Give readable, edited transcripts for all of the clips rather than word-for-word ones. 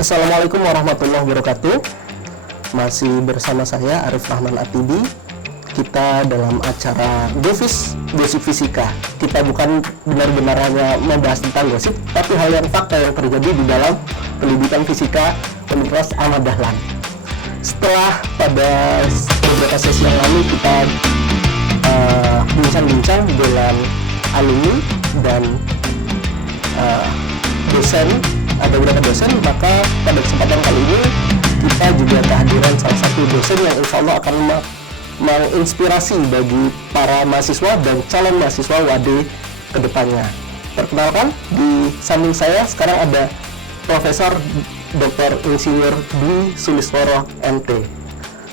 Assalamualaikum warahmatullahi wabarakatuh. Masih bersama saya Arif Rahman Atibi. Kita dalam acara Gosip Fisika. Kita bukan benar-benar hanya membahas tentang gosip, tapi hal yang fakta yang terjadi di dalam pendidikan fisika Universitas Ahmad Dahlan. Setelah pada beberapa sesi yang lalu kita bincang-bincang dengan alumni dan dosen, ada beberapa dosen, maka pada kesempatan kali ini kita juga kehadiran salah satu dosen yang insya Allah akan menginspirasi bagi para mahasiswa dan calon mahasiswa WAD ke depannya. Perkenalkan, di samping saya sekarang ada Profesor Dr. Insinyur Dwi Sulistoro MT.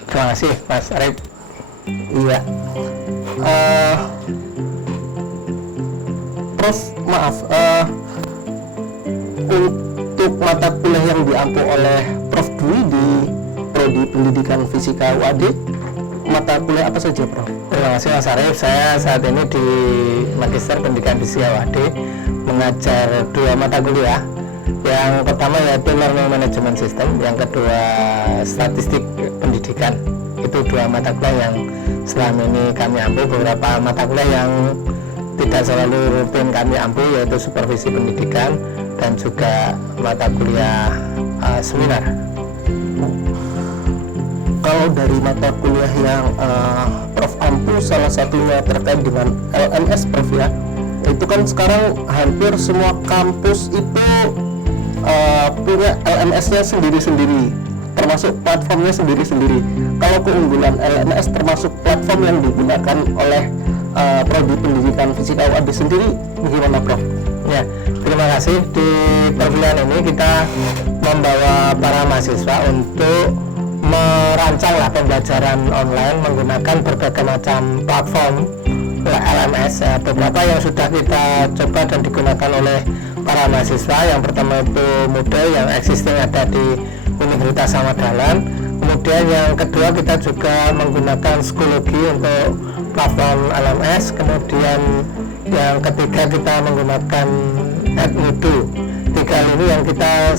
Terima kasih Mas Arif. Iya. Prof, maaf, untuk mata kuliah yang diampu oleh Prof Dwi di Prodi Pendidikan Fisika UAD, mata kuliah apa saja, Prof? Terima kasih Mas Arif. Saya saat ini di Magister Pendidikan Fisika UAD mengajar dua mata kuliah. Yang pertama yaitu Learning Management System, yang kedua Statistik Pendidikan. Itu dua mata kuliah yang selama ini kami ampu. Beberapa mata kuliah yang tidak selalu rutin kami ampu yaitu Supervisi Pendidikan dan juga mata kuliah seminar. Kalau dari mata kuliah yang Prof ampu, salah satunya terkait dengan LMS, Prof, ya. Itu kan sekarang hampir semua kampus itu punya LMS-nya sendiri-sendiri, termasuk platformnya sendiri-sendiri. Kalau keunggulan LMS termasuk platform yang digunakan oleh Prodi Pendidikan Fisika UAD sendiri, bagaimana, Prof? Ya, terima kasih. Di perkuliahan ini kita membawa para mahasiswa untuk merancanglah pembelajaran online menggunakan berbagai macam platform LMS. Beberapa yang sudah kita coba dan digunakan oleh para mahasiswa. Yang pertama itu Moodle yang existing ada di Universitas Ahmad Dahlan. Kemudian yang kedua kita juga menggunakan Schoology untuk platform LMS. Kemudian yang ketiga kita menggunakan Edmodo. Tiga ini yang kita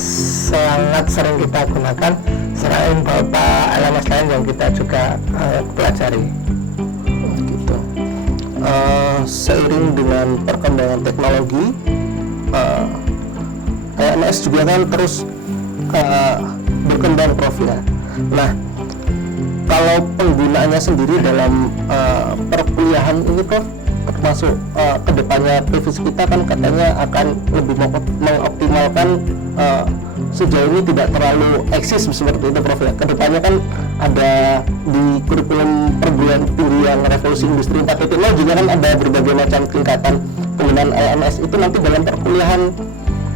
sangat sering kita gunakan selain beberapa LMS lain yang kita juga pelajari. Gitu. Seiring dengan perkembangan teknologi, LMS juga kan terus berkembang, Prof, ya. Nah, kalau penggunaannya sendiri dalam perkuliahan ini, Prof, termasuk kedepannya PVS kita kan katanya akan lebih mengoptimalkan sejauh ini tidak terlalu eksis seperti itu, Prof, ya. Kedepannya kan ada di kurikulum perguruan tinggi yang revolusi industri 4.0 juga kan ada berbagai macam tingkatan penggunaan LMS. Itu nanti dalam perkuliahan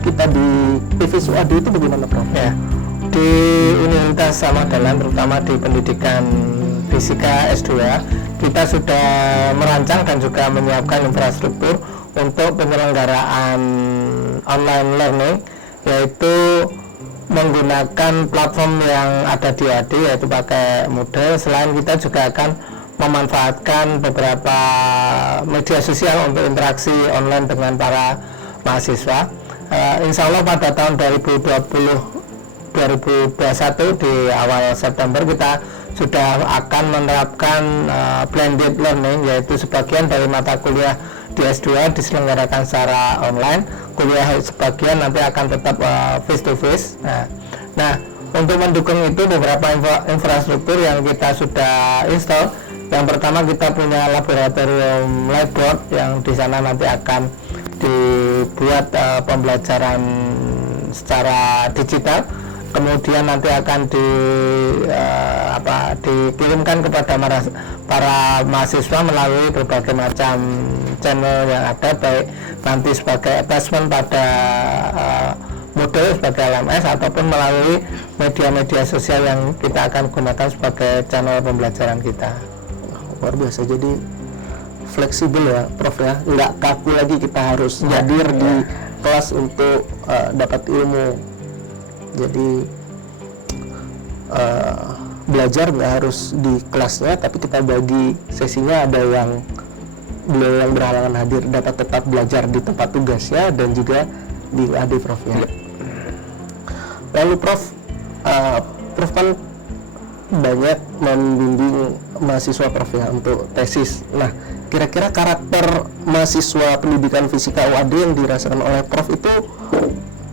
kita di PVS UAD itu bagaimana, Prof? Ya, di Universitas Ahmad Dahlan terutama di pendidikan Fisika S2 kita sudah merancang dan juga menyiapkan infrastruktur untuk penyelenggaraan online learning, yaitu menggunakan platform yang ada di UAD yaitu pakai Moodle. Selain kita juga akan memanfaatkan beberapa media sosial untuk interaksi online dengan para mahasiswa. Insya Allah pada tahun 2021 di awal September kita sudah akan menerapkan blended learning, yaitu sebagian dari mata kuliah di S2 diselenggarakan secara online, kuliah sebagian nanti akan tetap face to face. Nah, untuk mendukung itu beberapa infrastruktur yang kita sudah install. Yang pertama kita punya laboratorium Lightboard yang di sana nanti akan dibuat pembelajaran secara digital. Kemudian nanti akan dikirimkan kepada para mahasiswa melalui berbagai macam channel yang ada, baik nanti sebagai attachment pada Moodle sebagai LMS ataupun melalui media-media sosial yang kita akan gunakan sebagai channel pembelajaran kita. Luar biasa, jadi fleksibel ya, Prof, ya. Nggak kaku lagi kita harus hadir di kelas untuk dapat ilmu. Jadi belajar nggak harus di kelasnya, tapi kita bagi sesinya, ada yang beliau yang berhalangan hadir dapat tetap belajar di tempat tugasnya dan juga di UAD, Prof, ya. Lalu Prof, Prof kan banyak membimbing mahasiswa Prof ya untuk tesis. Nah, kira-kira karakter mahasiswa pendidikan fisika UAD yang dirasakan oleh Prof itu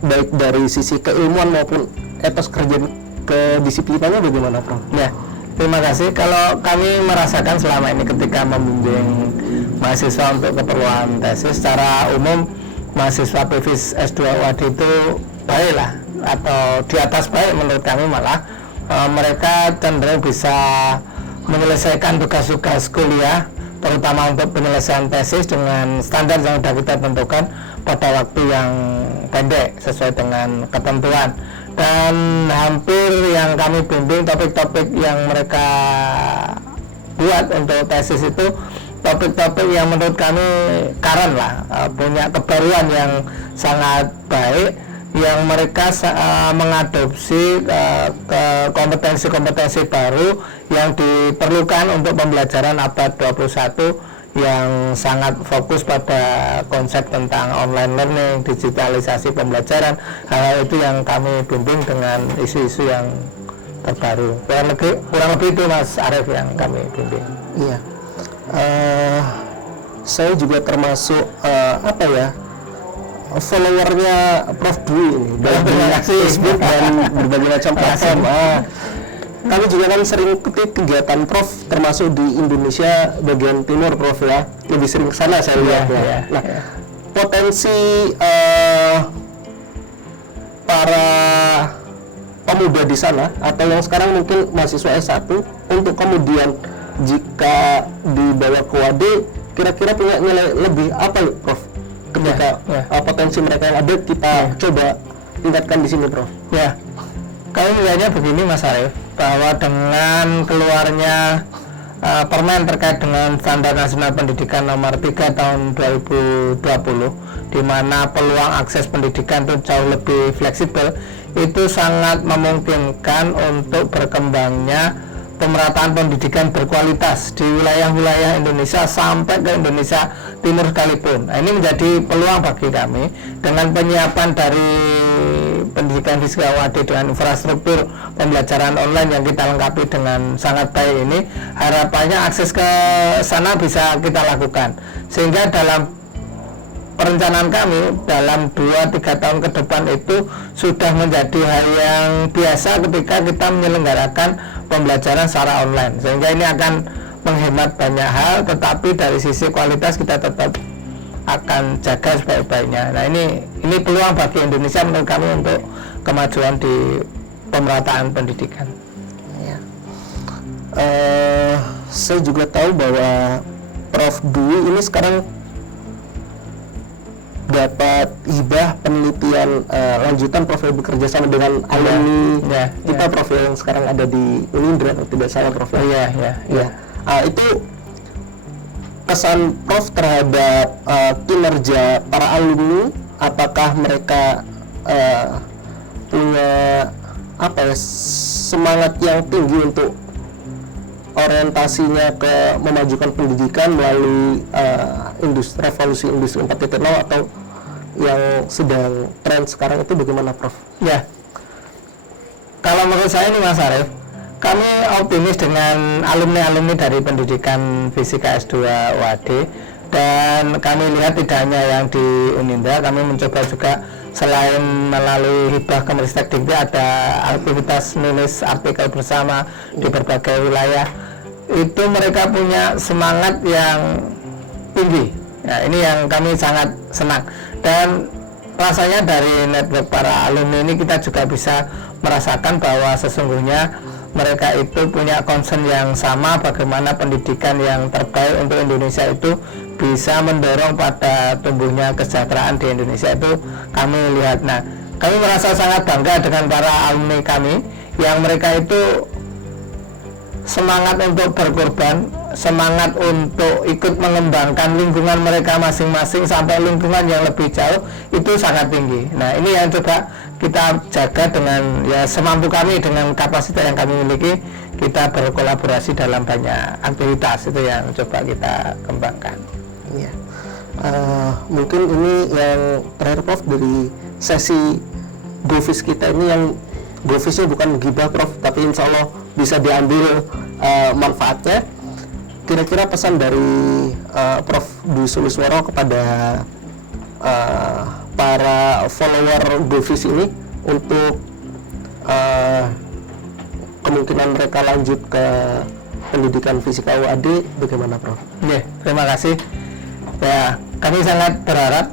baik dari sisi keilmuan maupun etos kerja kedisiplinannya bagaimana Prof? Ya, terima kasih. Kalau kami merasakan selama ini ketika membimbing mahasiswa untuk keperluan tesis, secara umum mahasiswa PVIS S2 UAD itu baiklah, atau di atas baik menurut kami, malah mereka cenderung bisa menyelesaikan tugas-tugas kuliah, terutama untuk penyelesaian tesis dengan standar yang sudah kita tentukan pada waktu yang pendek sesuai dengan ketentuan. Dan hampir yang kami bimbing, topik-topik yang mereka buat untuk tesis itu topik-topik yang menurut kami current lah, punya kebaruan yang sangat baik, yang mereka mengadopsi ke kompetensi-kompetensi baru yang diperlukan untuk pembelajaran abad 21 yang sangat fokus pada konsep tentang online learning, digitalisasi pembelajaran. Hal itu yang kami bimbing dengan isu-isu yang terbaru. Kurang lebih itu Mas Arief yang kami bimbing. Iya. Saya juga termasuk followernya Prof Dwi ini dari Facebook dan berbagai macam platform. Kami juga kan sering ikuti kegiatan Prof, termasuk di Indonesia bagian timur Prof ya, lebih sering ke sana saya lihat ya. Nah, potensi para pemuda di sana atau yang sekarang mungkin mahasiswa S1 untuk kemudian jika dibawa ke UAD kira-kira punya nilai lebih apa Prof? Ketika potensi mereka yang ada kita coba tingkatkan di sini Prof. Ya, kami melihatnya begini Mas Arief, bahwa dengan keluarnya permen terkait dengan Standar Nasional Pendidikan nomor 3 tahun 2020, di mana peluang akses pendidikan itu jauh lebih fleksibel, itu sangat memungkinkan untuk berkembangnya pemerataan pendidikan berkualitas di wilayah-wilayah Indonesia sampai ke Indonesia Timur sekalipun. Nah, ini menjadi peluang bagi kami dengan penyiapan dari pendidikan fisika UAD dengan infrastruktur pembelajaran online yang kita lengkapi dengan sangat baik ini. Harapannya akses ke sana bisa kita lakukan, sehingga dalam perencanaan kami dalam 2-3 tahun ke depan itu sudah menjadi hal yang biasa ketika kita menyelenggarakan pembelajaran secara online, sehingga ini akan menghemat banyak hal, tetapi dari sisi kualitas kita tetap akan jaga sebaik-baiknya. Nah, ini peluang bagi Indonesia menurut kami untuk kemajuan di pemerataan pendidikan. Ya. Saya juga tahu bahwa Prof Dwi ini sekarang dapat hibah penelitian lanjutan Prof bekerja sama dengan alumni kita Prof yang sekarang ada di Unindra atau tidak salah Prof. Itu kesan Prof terhadap kinerja para alumni, apakah mereka punya semangat yang tinggi untuk orientasinya ke memajukan pendidikan melalui revolusi industri 4.0 atau yang sedang tren sekarang itu bagaimana Prof? Ya, kalau menurut saya ini Mas Arief, kami optimis dengan alumni-alumni dari pendidikan fisika S2 UAD, dan kami lihat tidak hanya yang di Unindra, kami mencoba juga selain melalui hibah Kemenristek Dikti ada aktivitas menulis artikel bersama di berbagai wilayah. Itu mereka punya semangat yang tinggi. Ya, ini yang kami sangat senang, dan rasanya dari network para alumni ini kita juga bisa merasakan bahwa sesungguhnya mereka itu punya concern yang sama, bagaimana pendidikan yang terbaik untuk Indonesia itu bisa mendorong pada tumbuhnya kesejahteraan di Indonesia. Itu kami lihat. Nah, kami merasa sangat bangga dengan para alumni kami yang mereka itu semangat untuk berkorban, semangat untuk ikut mengembangkan lingkungan mereka masing-masing sampai lingkungan yang lebih jauh, itu sangat tinggi. Nah, ini yang coba kita jaga dengan semampu kami, dengan kapasitas yang kami miliki. Kita berkolaborasi dalam banyak aktivitas, itu yang coba kita kembangkan. Iya. Mungkin ini yang terakhir Prof dari sesi GoFis kita ini yang GoFishing bukan gibah Prof, tapi insya Allah bisa diambil manfaatnya. Kira-kira pesan dari Prof Dwi Sulisworo kepada para follower GoFish ini untuk kemungkinan mereka lanjut ke pendidikan fisika UAD, bagaimana Prof? Ya, terima kasih. Ya, kami sangat berharap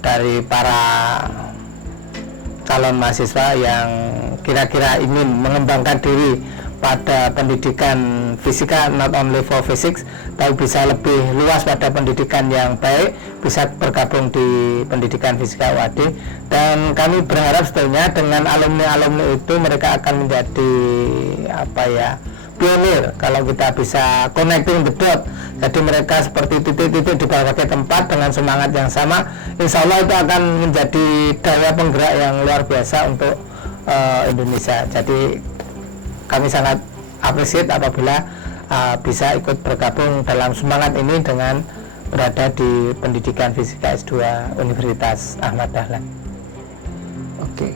dari para calon mahasiswa yang kira-kira ingin mengembangkan diri pada pendidikan fisika, not only for physics, tapi bisa lebih luas pada pendidikan yang baik, bisa bergabung di pendidikan fisika UAD. Dan kami berharap sebetulnya dengan alumni-alumni itu mereka akan menjadi pionir kalau kita bisa connecting the dot. Jadi mereka seperti titik-titik di berbagai tempat dengan semangat yang sama, insya Allah itu akan menjadi daya penggerak yang luar biasa untuk Indonesia. Jadi kami sangat appreciate apabila bisa ikut bergabung dalam semangat ini dengan berada di pendidikan fisika S2 Universitas Ahmad Dahlan. Oke,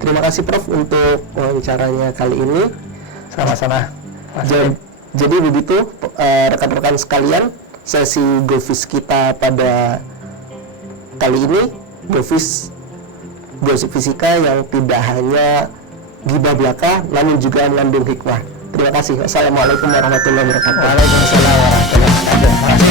terima kasih Prof untuk wawancaranya kali ini. Sama-sama. Jadi begitu rekan-rekan sekalian, sesi GoFish kita pada kali ini, GoFish Gosip Fisika yang tidak hanya gibah belaka namun juga mengandung hikmah. Terima kasih. Wassalamualaikum warahmatullahi wabarakatuh. Waalaikumsalam warahmatullahi wabarakatuh.